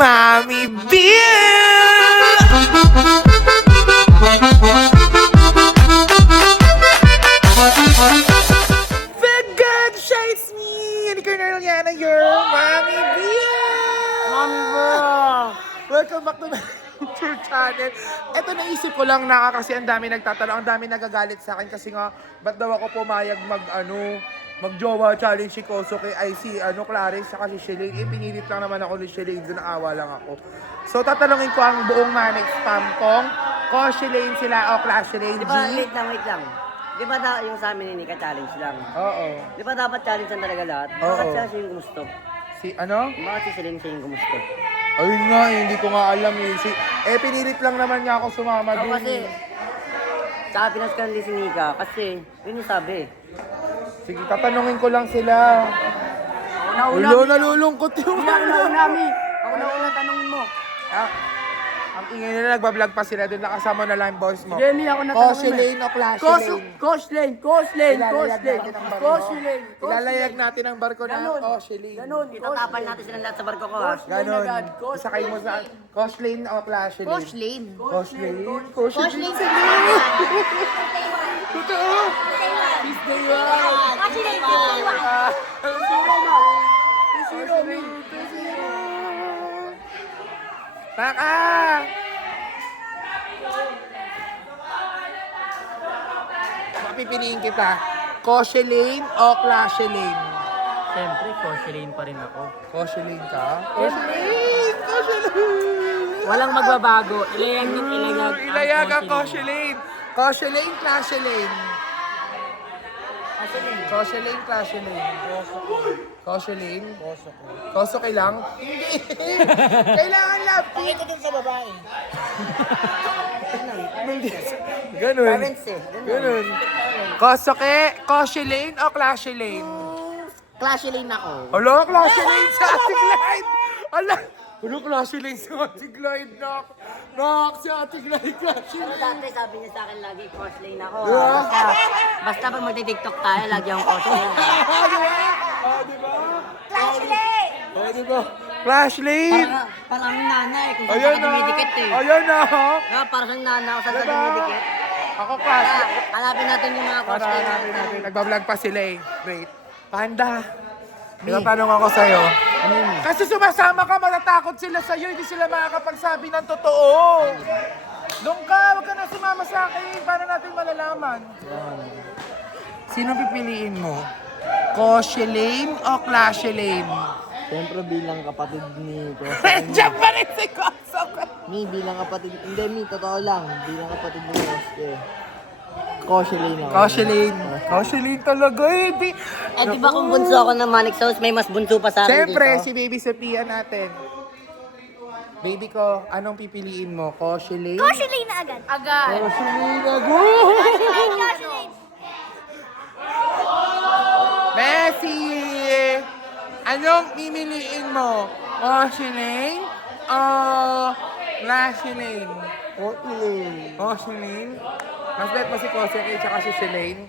Mommy Beer! The God shines me! Ni Colonel Yana, your Mommy Beer! Mami ba? Welcome back to my YouTube channel. Ito naisip ko lang na kasi ang dami nagtatanong, ang dami nagagalit sa akin kasi nga, ba't daw ako pumayag mag-jowa challenge si Kosuke ay si Clarice saka si Shelane. Pinilit lang naman ako ni Shelane, doon naawa lang ako. So tatanungin ko ang buong Manic Spam kong Shelane sila o Clash Shelane Di G. ba, wait lang. Di ba yung sa amin ni Nika challenge lang? Oo. Di ba dapat challenge lang talaga lahat? Oo. Bakit siya yung gumusto? Si ano? Bakit si Celine siya yung gumusto? Ayun nga, hindi ko nga alam eh. Pinilit lang naman niya ako sumama Ako dun kasi, eh. sa pinaskan din si Nika kasi yun yung sabi. Sige, tatanungin ko lang sila. Ulo, nalulungkot yung Ako na tanongin mo. Ang ingay nila, nagbablog pa sila doon. Nakasama na lang yung boss mo. Jamie, ako na Shelane o Clash Shelane? Ilalayag natin ang barko na Shelane. Itatapal natin silang lahat sa barko ko ha. Ganon. Isakay mo sa Shelane o Clash Shelane? Lane. Shelane. Lane sa Lane. Totoo. Peace day one. Lane sa Lane. Taka! Mapipiliin kita. Shelane o Clash Shelane? Siyempre, Coshelane pa rin ako. Shelane ka? Shelane! Walang magbabago. Ilayag ng ilayag. Ilayag ang Shelane. Shelane, Clash Shelane. Shelane, Clash Shelane. Shelane? Kosuke lang? Hindi. Kailangan lang. Pakita dun sa babae. Ganun. Parents eh. Ganun. Kosuke, Shelane o Clash Shelane? Clash Lane ako. Alo, Clash Shelane sa Ate Glide! Ala! Alo, Clash Shelane sa Ate Glide, nak! Nak, si Ate Glide, Clash Shelane! Dati sabi niya sa akin lagi, Clash Lane ako. Yeah. Basta pag magti-tiktok tayo, lagi akong Clash Lane. Diba? Clash Lane! Diba? Clash Lane! Parang nana eh, kung saan Ayan ka na! dumidikit eh. Ayan na! Parang nana kung saan ka Diba? dumidikit. Ako, Clash. Hanapin natin yung mga Clash Para Lane hanapin natin. Nagbablog pa sila eh. Wait. Panda. Tinatanong ako sa'yo. Kasi sumasama ka, matatakot sila sa'yo. Hindi sila makakapagsabi ng totoo. Doon ka, huwag ka na sumama sa akin. Paano natin malalaman? Sino pipiliin mo? Shelane o Clash Shelane? Siyempre, bilang kapatid ni Diyan pa rin si Kosuke. bilang kapatid. Hindi, totoo lang. Bilang kapatid ni Kosuke. Coshelane ako. Shelane talaga eh. Eh di ba kung bunso ako ng Manic Sauce, may mas bunso pa sa akin Siyempre, dito? si Baby Sophia natin. Baby ko, anong pipiliin mo? Shelane? Clash Lane na agad. Shelane, ago! Clash Lane. Messi! Anong pipiliin mo? Shelane? O Clash Shelane? Shelane? Mas bet mo si Kosuke tsaka si Shelane?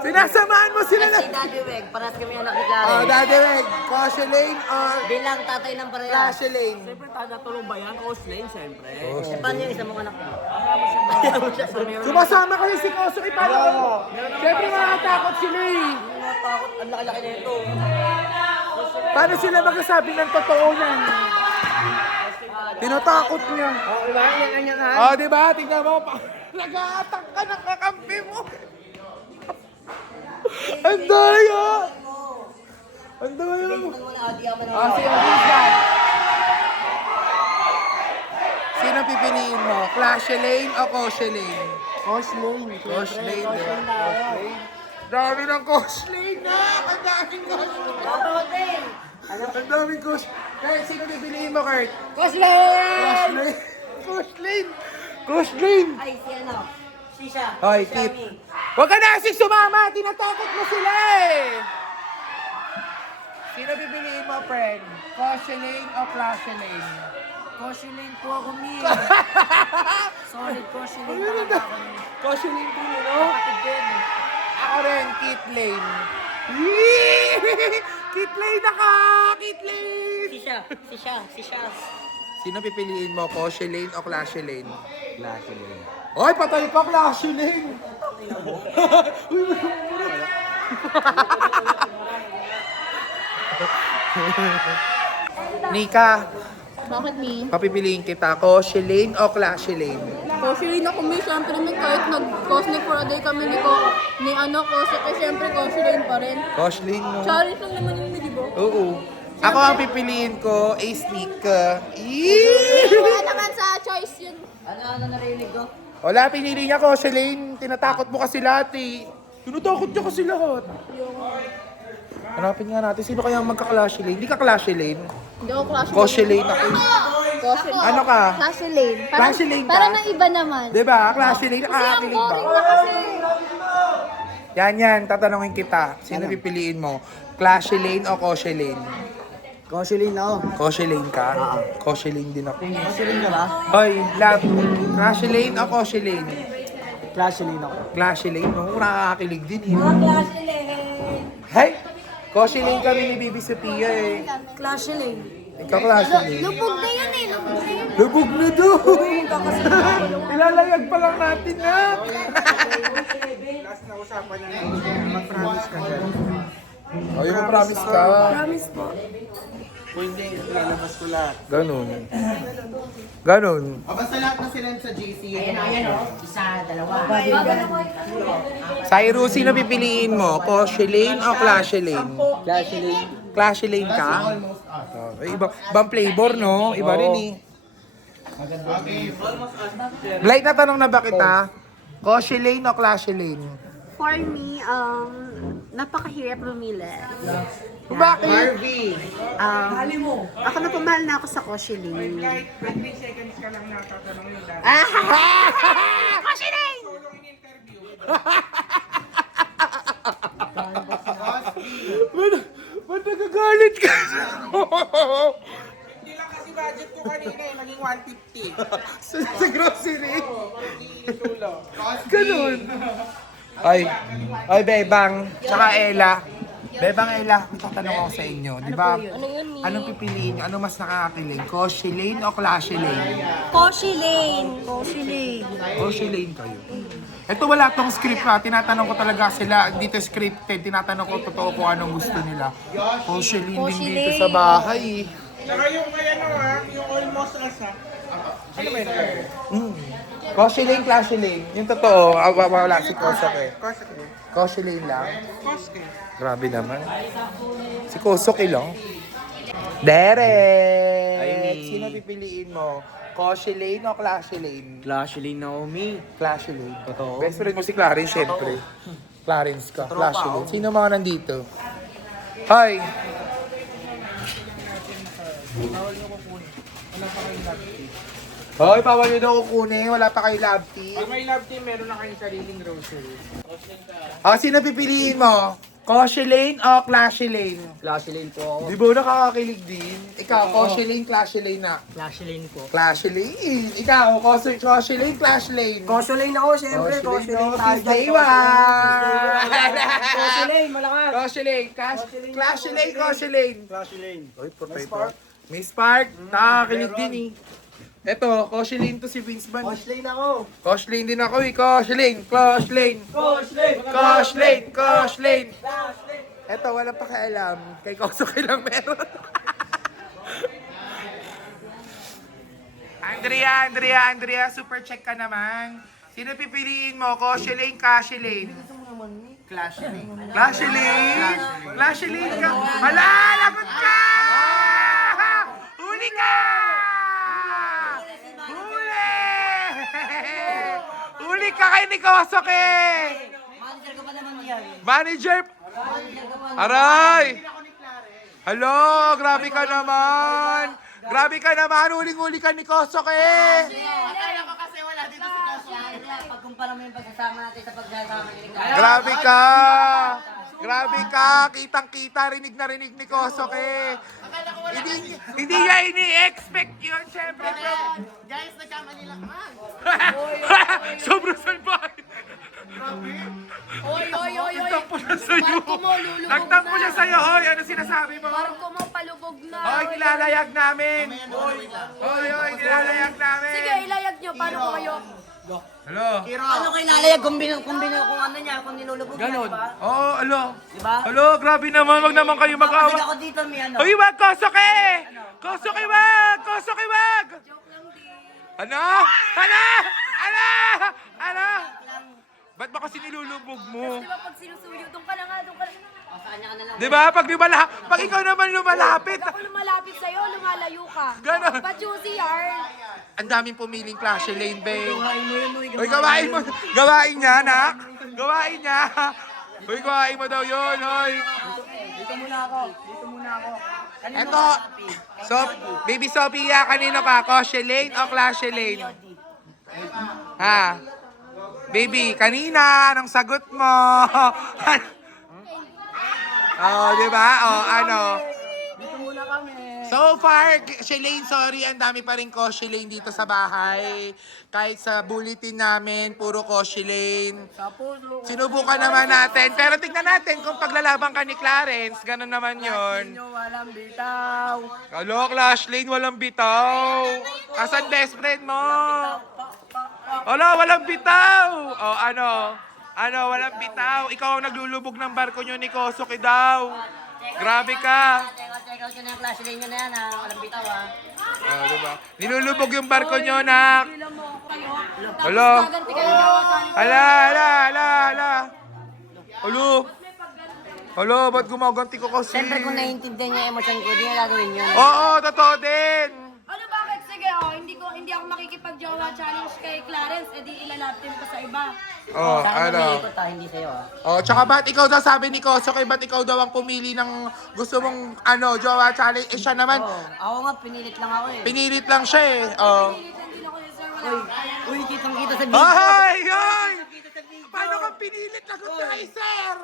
Sinasamaan mo sila na! Si Daddy Weg, parehas kami anak ni Oh, Clarence. Daddy Reg, Shelane or Bilang tatay ng Clash parehas. Shelane? Siyempre, tatulong ba yan? Coshelane, siyempre. Eh, paano yung isa mong anak mo? Sumasama kasi si Kosuke, paano ko? Siyempre makakatakot sila eh. Takot, ang laki-laki na ito. Paano sila magsasabi ng totoo niyan? Tinatakot niya. Diba? Yan ha? Oh, di ba? Tingnan mo. Nag-a-attack ka ng kakampi mo. Ang daya! Ang daya! Sige, Adisa. Sino pipiliin mo? Clash Shelane o Shelane? Shelane. Dami ng Shelane na! Ang daming Shelane! Ang daming Kurt, sino pipiliin mo, Kurt? Cosplay! Shelane! Ay, si ano? Si siya. Hoy, Si Kit. Shami. Huwag ka na kasi sumama! Tinatakot mo sila eh! Sino pipiliin mo, friend? Shelane o Clash Shelane? Coshelane po ako, Mi. Solid Coshelane talaga ako. Shelane po yun, no? Ako rin, Kit Lane. Kit Lane na ka! Kit Lane! Si siya. Sino pipiliin mo? Koshe Lane o Clashy Lane? Klase Lane. Oy, patay pa Clashy Lane! Nika, Bakit me? papipiliin kita. Koshe Lane o Clashy Lane? Koshirin ako me, syempre may kahit nag-cosplay for a day kami ni ano ko, so syempre Koshirin pa rin. Koshe Lane, no? Challenge lang naman yung di ba? Oo. Ako ang pipiliin ko ay Nika. Wala naman sa choice yun. Ano narinig ko? Wala, pinili niya Koshe Lane. Tinatakot mo kasi lahat eh. Tinatakot niya kasi lahat. Hanapin nga natin, sino kaya ang magka-Clashy Lane? Hindi ka Clashy Lane. Hindi ako Clash Koshe Lane ako. Koshirin. Ano ka? Clash Lane. Clashy Lane ka? Parang nang iba naman. Diba? Clashy Lane, nakakakilig ba? na kasi. Yan, tatanungin kita. Sino pipiliin mo? Clashy Lane o Koshe Lane? Koshe Lane ako. Koshe Lane ka? Koshe Lane din ako. Koshe Lane ka ba? Hoy, love. Clashy Lane o Koshe Lane? Koshe Lane ako. Clashy Lane, no? Nakakakilig din eh. Clash Lane. Hey! Koshe Lane kami ni Bibi Sophia eh. Clash Lane. Ikaw Clashy Lane. Lubog na yun eh. Lubog na yun. Lubog na doon! Ilalayag pa lang natin na! Last na usapan na mag-promise ka dyan. O, yung promise ka. Promise po. Kung hindi, lalabas ko lahat. Ganun. Ganun. Basta lahat na sila sa GC. Cyrus, sino pipiliin mo? Koshe Lane o Clashy Lane? Koshe Lane. Clashy Lane ka? Ibang flavor, no? Iba rin eh. Blight na tanong na ba kita? Koshe Lane o Clashy Lane? For me, napakahirap lumili. Bakit? Ako na pumahal na ako sa Koshe Lane. Kahit 20 seconds ka lang natatanong yun. Koshe Lane! Ba't nagagalit ka? Hindi lang kasi budget ko kanina eh, naging 150. sa grocery? Ganun. Ay, Bebang, tsaka Ella. Bebang, Ella, may tatanong ako sa inyo. Di ba? Anong pipiliin nyo? Ano mas nakakakilig? Koshe Lane o Clashy Lane? Koshe Lane. Koshe Lane. Koshe Lane kayo. Ito wala tong script ha. Tinatanong ko talaga sila. Dito scripted. Tinatanong ko totoo kung anong gusto nila. Koshe Lane din dito sa bahay. Saka yung kaya naman, yung almost us ha. Ano ba yun? Koshe Lane, Clashy Lane. Yung totoo, wala si Kosok eh. Koshe Lane lang. Koske. Grabe naman. Si Kosok lang. Derek! Sino pipiliin mo? Koshe Lane o Clashy Lane? Klase Lane na me. Clashy Lane. Totoo. Best friend mo si Clarence, syempre. Clarence ka, Clashy Lane. Sino mga nandito? Hi! Hoy, bawal nyo daw kukunin. Wala pa kayo love team. Pag may love team, meron na kayong sariling grocery. Sino pipiliin mo? Koshe Lane o Clashy Lane? Klase Lane po ako. Di ba nakakakilig din? Ikaw, Koshe Lane, Clashy Lane na. Klase Lane po. Clashy Lane. Ikaw, Koshe Lane, Clashy Lane. Koshe Lane ako, siyempre. Koshe Koshe Lane, Lane. Tuesday one. Koshe Lane, malakas. Koshe Lane, Clashy Lane, Koshe Lane. Koshe Lane. Oy, patay pa. Miss Park, nakakakilig din eh. Eto, Koshe Lane to si Vince Van. Koshe Lane ako. Koshe Lane din ako eh. Koshe Lane, Koshe Lane. Koshe Lane. Koshe Lane, Koshe Lane. Eto, walang pakialam. Kay Kosuke lang meron. Andrea, super check ka naman. Sino pipiliin mo? Koshe Lane, Clashy Lane? Clashy Lane. Clashy Lane? Clashy Lane ka? Hala, lagot ka! Huli ka! Huli! Huli ka kay ni Kosuke! Manager ko pa naman yan. Manager! Aray! Hello! Grabe ka naman! Grabe ka naman! Huling-huli ka ni Kosuke! Pagkumpara mo yung pagsasama natin sa pagsasama ni Ricardo. Grabe ka! Grabe ka! Kitang-kita, rinig na rinig ni Kosuke! Hindi niya ini-expect yun, syempre. Guys, nagkamali lang man. Sobrang salbay! Oy. Nagtampo siya sa'yo! Marco mo, lulubog Nagtampo na. siya sa'yo! Hoy, ano sinasabi mo? Parang ko mo palubog na. Hoy, nilalayag namin! Hoy, nilalayag namin! Sige, ilayag nyo. Paano ko kayo? Hello? Ano kayo lalayag kung kung ano niya, kung nilulubog niya, di ba? Oo, hello. Diba? Hello, grabe naman. Wag naman kayo mag-awa. Kapag ako dito, may ano. Hoy, wag! Kosoke! Kosoke, wag! Kosoke, wag! Ano? Ano? Ano? Ano? Ba't ba kasi nilulubog mo? Di ba pag sinusuyo, doon ka na nga, doon ka na. O, sa kanya ka na lang. Di ba? Pag ikaw naman lumalapit. Pag ako lumalapit sa'yo, lumalayo ka. Ganon. Ba't juicy yarn? Ang daming pumiling Clash Lane, babe. Hoy, gawain mo. Gawain niya, anak. Gawain niya. Hoy, gawain mo daw yun, hoy. Dito muna ako. Kanino Eto. So, baby Sophia, kanino ka? Clash Lane o Clash Lane? Ha? Baby, kanina, anong sagot mo? Oh, di ba? Oh, ano? So far, Shalane, sorry, ang dami pa rin ko Shalane dito sa bahay. Kahit sa bulletin namin, puro ko Shalane. Sinubukan naman natin. Pero tignan natin kung paglalaban ka ni Clarence, ganun naman yon. walang bitaw. Hello, Clash Lane, walang bitaw. Asan best friend mo? Wala, walang bitaw. Oh, ano? Ano, walang bitaw. Ikaw ang naglulubog ng barko nyo ni Kosuke daw. Grabe ka. Check out yun na yung klase lane nyo na yan, ha? Walang bitaw, ha? Oh, diba? Nilulubog yung barko nyo, nak. Hello? Gaganti kayo gawa sa Hala, hala, hala, hala. Hello? Hello, ba't gumaganti ko kasi? Siyempre kung naiintindihan niya yung emosyon ko, di niya gagawin yun. Oo, totoo din. Ano bakit? Sige, oh, hindi ako makikipag-jowa challenge kay Clarence, edi ilalaptin ko sa iba. Oh, Sa akin ano? mag-iikot, ha? Hindi sa'yo, ha? Oh, tsaka ba't ikaw daw sabi ni Kosuke, ba't ikaw daw ang pumili ng gusto mong jowa challenge? Eh siya naman, Oo. Ako nga, pinilit lang ako, eh. pinilit lang siya eh. Oh. Hindi ako yung sir, wala. Uy, kitang-kita sa video. Ay, ay! Paano kang pinilit? Lagot ka kay sir!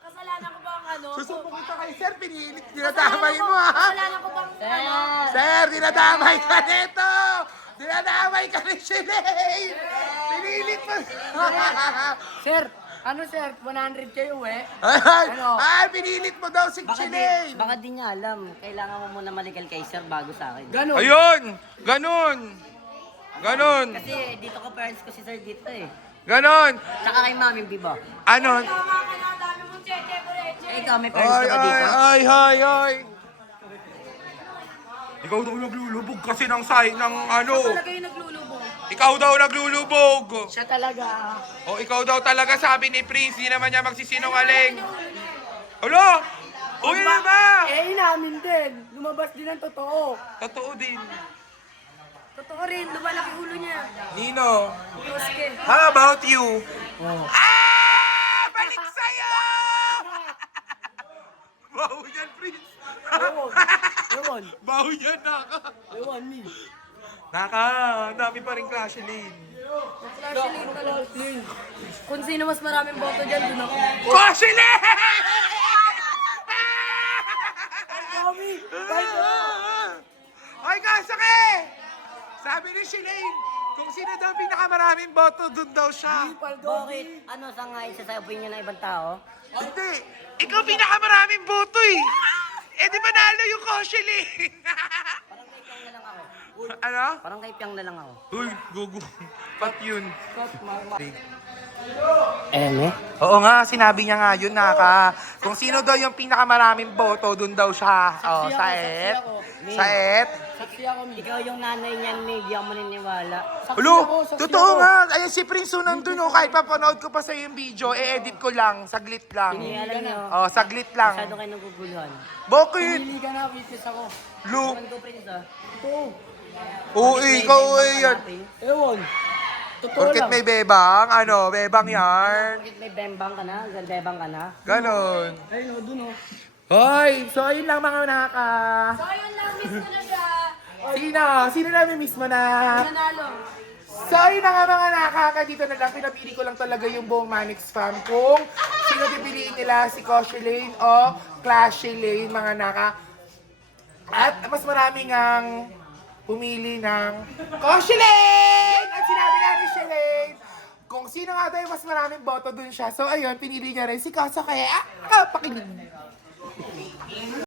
Kasalanan ko bang ano? Susumbong kita kay sir, pinilit. Dinadamay mo ha! Kasalanan ko bang ano? Sir, dinadamay ka nito! Dinadamay ka ni Shalane! Pinilit mo! Sir, ano sir? 100 kayo, eh? Ay, Ano? ay, pinilit mo daw si Baka Shalane! di niya alam. Kailangan mo muna maligal kay sir bago sa akin. Ayun! Ganon! Ganon! Kasi dito ko parents ko si sir dito, eh. Ganon! Tsaka kay mami, Biba. Ano? Tama ka na, dami mong cheche ko rin. Eh, ikaw, may parents Ay, ka ba ay, dito? ay, ay, ay! Ikaw daw naglulubog kasi ng ano. Talaga yung naglulubog. Ikaw daw naglulubog. Siya talaga. O ikaw daw talaga sabi ni Prince, di naman niya magsisinungaling. Alo! Uy, ano ba? Eh, namin din. Lumabas din ang totoo. Totoo din. Totoo rin, lumalaki ulo niya. Nino, Kosuke. how about you? Ah! Balik sa'yo! Baho yan, Prince. Ewan. Baho yan, Naka. Ewan, ni. Naka, ang dami pa rin Clash Lane. Flashlight talaga. Kung sino mas maraming boto dyan, dun ako. Clash Lane! Ay, Kosuke! Sabi ni Shalane, kung sino daw pinakamaraming boto, dun daw siya. Bakit? Ano sa nga isa sa opinion ng ibang tao? Hindi. Ikaw pinakamaraming boto eh. Eh di ba nalo yung Koshilin? Parang kay Piang na lang ako. Ano? Parang kay Piang na lang ako. Uy, gugu. Pat yun. Eh? Oo nga, sinabi niya nga yun, Naka. Kung sino daw yung pinakamaraming boto, dun daw siya. Oh, sa et. Sa et. Ikaw yung nanay niyan, May. Di ako maniniwala. Ulo, totoo nga. Ayan si Prince nandun, oh. Kahit papanood ko pa sa yung video, edit ko lang. Saglit lang. Alam niyo, Oh, saglit lang. masyado kayo naguguluhan. Bakit? Hindi ka na, witness ako. Lu. Ewan ko, Prince, ah. Oo, ikaw eh yan. Ewan. Porket may bebang, ano, bebang yarn. Bakit may bembang ka na? Bembang ka na? Ganon. Ayun, o, dun, o. Hoy, so yun lang mga naka. So, ayun lang, miss ko na siya. Sino? Sino namin miss mo na? Nanalo. So yun na nga mga nakaka, dito na lang, pinapili ko lang talaga yung buong Manix fam kung sino pipiliin nila, si Koshi Lane o Clashy Lane, mga naka. At mas maraming ang pumili ng Koshi Lane! At sinabi nga ni Shalane, kung sino nga daw yung mas maraming boto dun siya. So ayun, pinili niya rin si Kosuke. Pakinig.